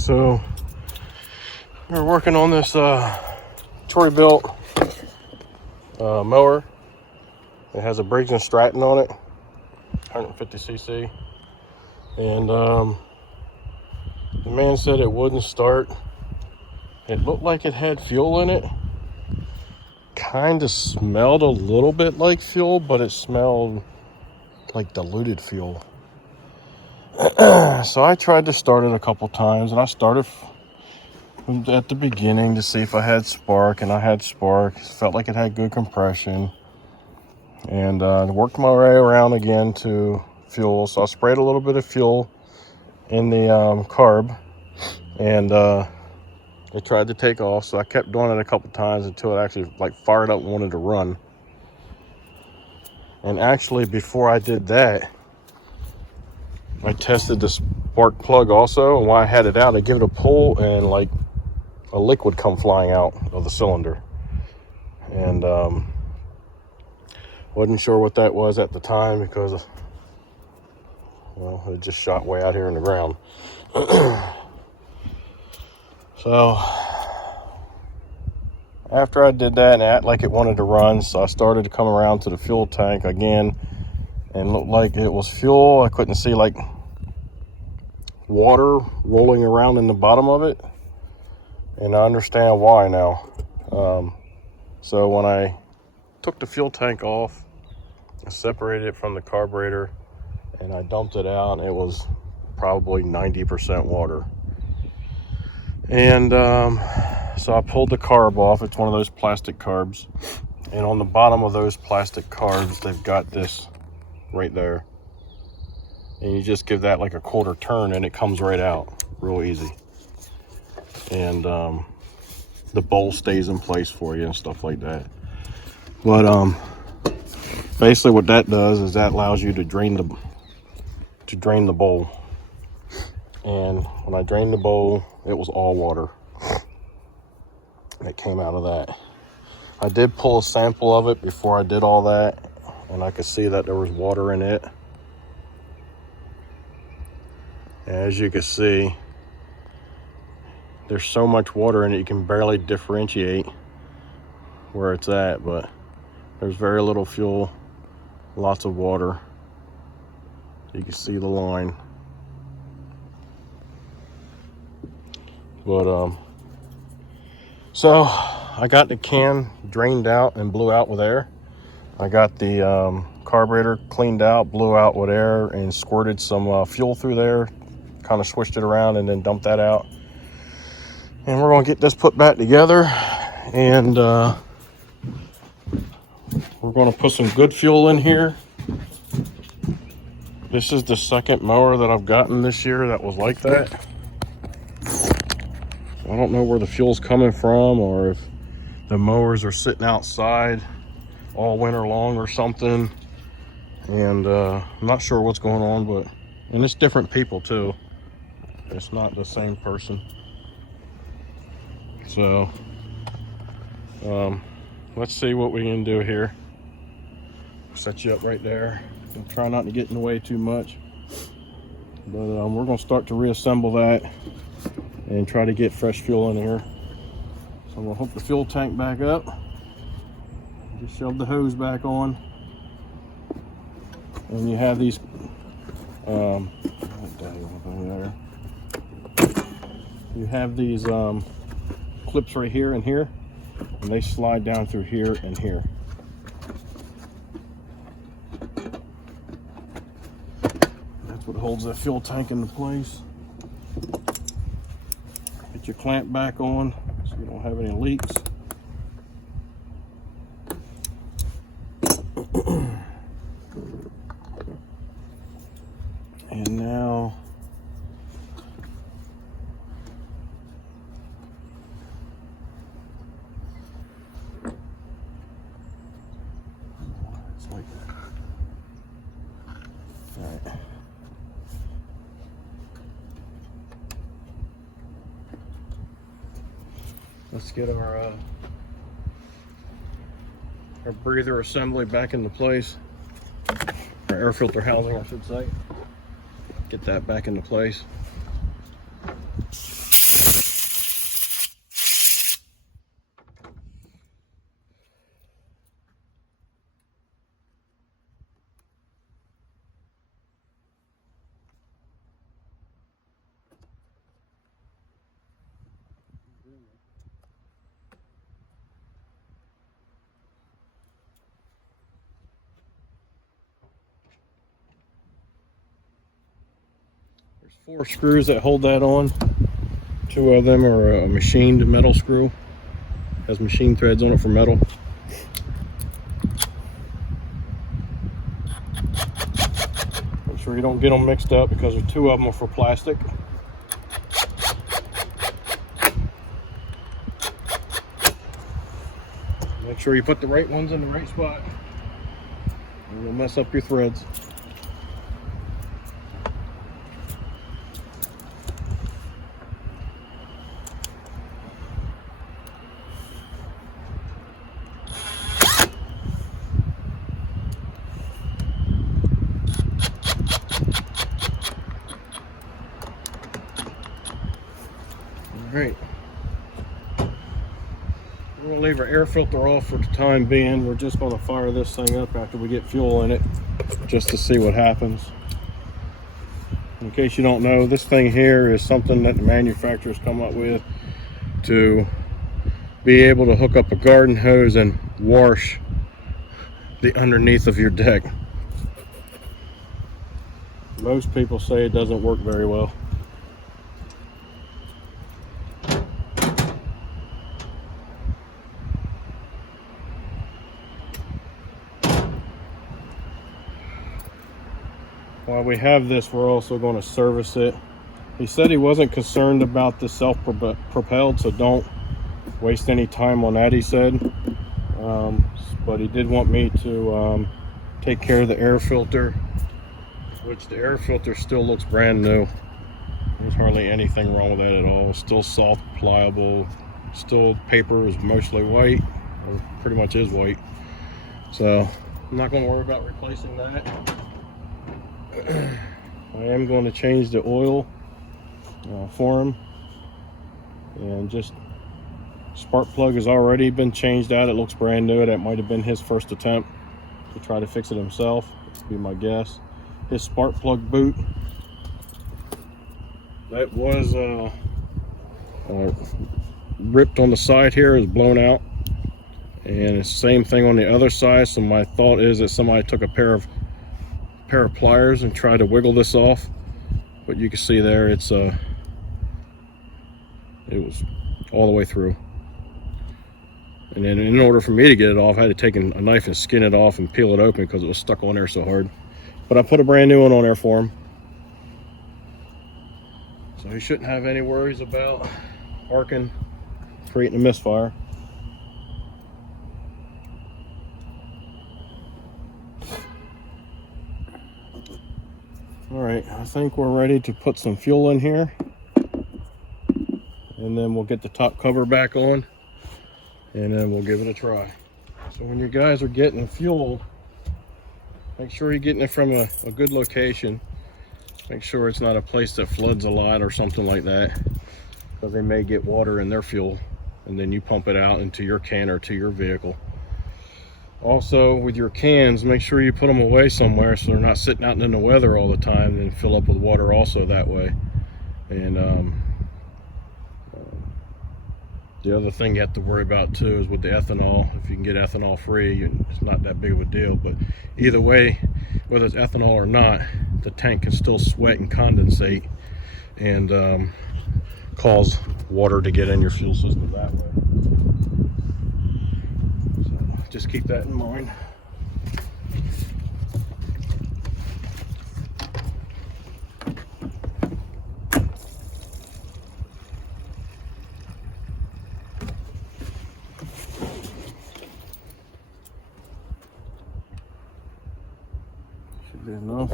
so we're working on this Tory built mower. It has a Briggs & Stratton on it, 150cc, and the man said it wouldn't start. It looked like it had fuel in it. Kind of smelled a little bit like fuel, but it smelled like diluted fuel. So I tried to start it a couple times, and I started at the beginning to see if I had spark, and I had spark. It felt like it had good compression, and worked my way around again to fuel. So I sprayed a little bit of fuel in the carb, and it tried to take off. So I kept doing it a couple times until it actually like fired up and wanted to run. And actually, before I did that, I tested the spark plug also, and while I had it out, I give it a pull, and like a liquid come flying out of the cylinder. And wasn't sure what that was at the time because, well, it just shot way out here in the ground. So after I did that and it acted like it wanted to run, so I started to come around to the fuel tank again, and looked like it was fuel. I couldn't see like water rolling around in the bottom of it, and I understand why now. So when I took the fuel tank off, I separated it from the carburetor, and I dumped it out, and it was probably 90% water. And so I pulled the carb off. It's one of those plastic carbs, and on the bottom of those plastic carbs, they've got this right there, and you just give that like a quarter turn and it comes right out real easy. And the bowl stays in place for you and stuff like that. But basically what that does is that allows you to drain the bowl. And when I drained the bowl, it was all water that came out of that. I did pull a sample of it before I did all that, and I could see that there was water in it. And as you can see, there's so much water in it you can barely differentiate where it's at, but there's very little fuel, lots of water. You can see the line. But so I got the can drained out and blew out with air. I got the carburetor cleaned out, blew out with air, and squirted some fuel through there, kind of swished it around, and then dumped that out. And we're gonna get this put back together, and we're gonna put some good fuel in here. This is the second mower that I've gotten this year that was like that. I don't know where the fuel's coming from, or if the mowers are sitting outside all winter long or something. And I'm not sure what's going on, and it's different people too. It's not the same person. So let's see what we can do here. Set you up right there. I'll try not to get in the way too much. But we're gonna start to reassemble that and try to get fresh fuel in here. So I'm gonna hook the fuel tank back up. Just shove the hose back on. And you have these you have these clips right here and here, and they slide down through here and here. That's what holds that fuel tank into place. Get your clamp back on so you don't have any leaks. And now it's like that. All right. Let's get our breather assembly back into place. Our air filter housing, I should say. Get that back into place. There's 4 screws that hold that on. 2 of them are a machined metal screw. Has machine threads on it for metal. Make sure you don't get them mixed up because there's 2 of them are for plastic. Make sure you put the right ones in the right spot. And you'll mess up your threads. Alright, we're going to leave our air filter off for the time being. We're just going to fire this thing up after we get fuel in it, just to see what happens. In case you don't know, this thing here is something that the manufacturers come up with to be able to hook up a garden hose and wash the underneath of your deck. Most people say it doesn't work very well. While we have this, we're also going to service it. He said he wasn't concerned about the self-propelled, so don't waste any time on that, he said. But he did want me to take care of the air filter, which the air filter still looks brand new. There's hardly anything wrong with that at all. It's still soft, pliable. Still, paper is mostly white, or pretty much is white. So I'm not going to worry about replacing that. I am going to change the oil for him, and just spark plug has already been changed out. It looks brand new. That might have been his first attempt to try to fix it himself, would be my guess. His spark plug boot, that was ripped on the side here, is blown out, and it's the same thing on the other side. So my thought is that somebody took a pair of pliers and tried to wiggle this off, but you can see there it was all the way through. And then in order for me to get it off, I had to take a knife and skin it off and peel it open because it was stuck on there so hard. But I put a brand new one on there for him, so he shouldn't have any worries about arcing, creating a misfire. All right, I think we're ready to put some fuel in here, and then we'll get the top cover back on, and then we'll give it a try. So when you guys are getting fuel, make sure you're getting it from a good location. Make sure it's not a place that floods a lot or something like that, because they may get water in their fuel, and then you pump it out into your can or to your vehicle. Also, with your cans, make sure you put them away somewhere so they're not sitting out in the weather all the time and fill up with water also that way. And the other thing you have to worry about too is with the ethanol. If you can get ethanol free, it's not that big of a deal, but either way, whether it's ethanol or not, the tank can still sweat and condensate and cause water to get in your fuel system that way. Just keep that in mind. Should be enough.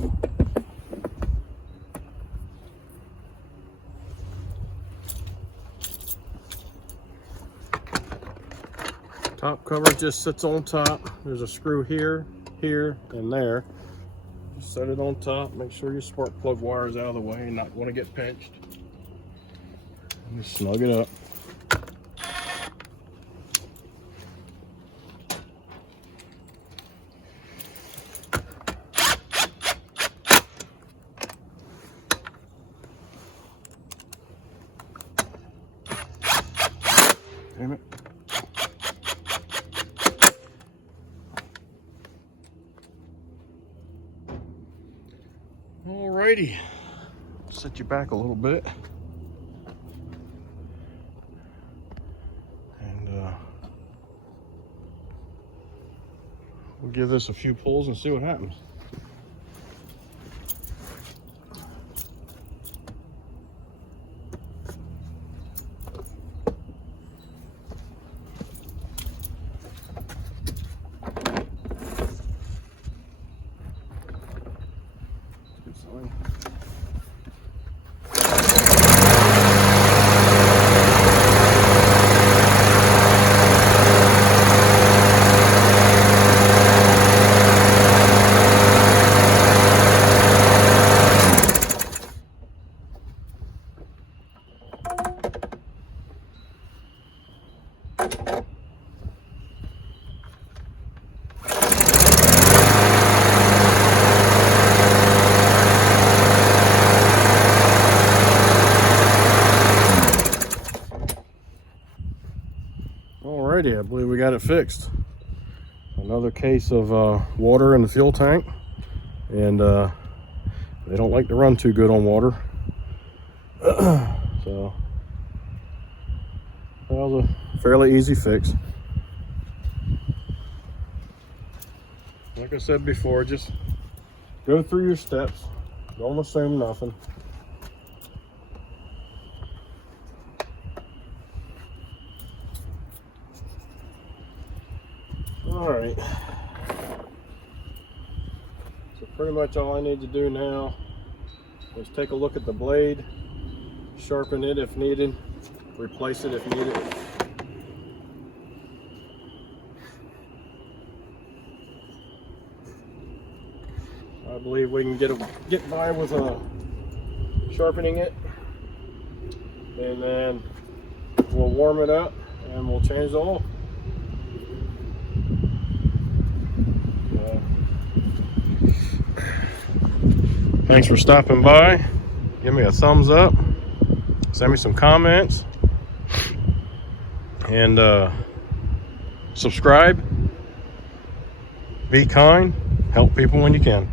Top cover just sits on top. There's a screw here, here, and there. Just set it on top. Make sure your spark plug wire is out of the way. You're not going to get pinched. And just snug it up. Damn it. Alrighty, set you back a little bit. And we'll give this a few pulls and see what happens. Good sign. Alrighty, I believe we got it fixed. Another case of water in the fuel tank, and they don't like to run too good on water. So that was a fairly easy fix. Like I said before, just go through your steps. Don't assume nothing. All right. So pretty much all I need to do now is take a look at the blade, sharpen it if needed, replace it if needed. I believe we can get by with sharpening it, and then we'll warm it up and we'll change the oil. Thanks for stopping by. Give me a thumbs up, send me some comments, and subscribe. Be kind, help people when you can.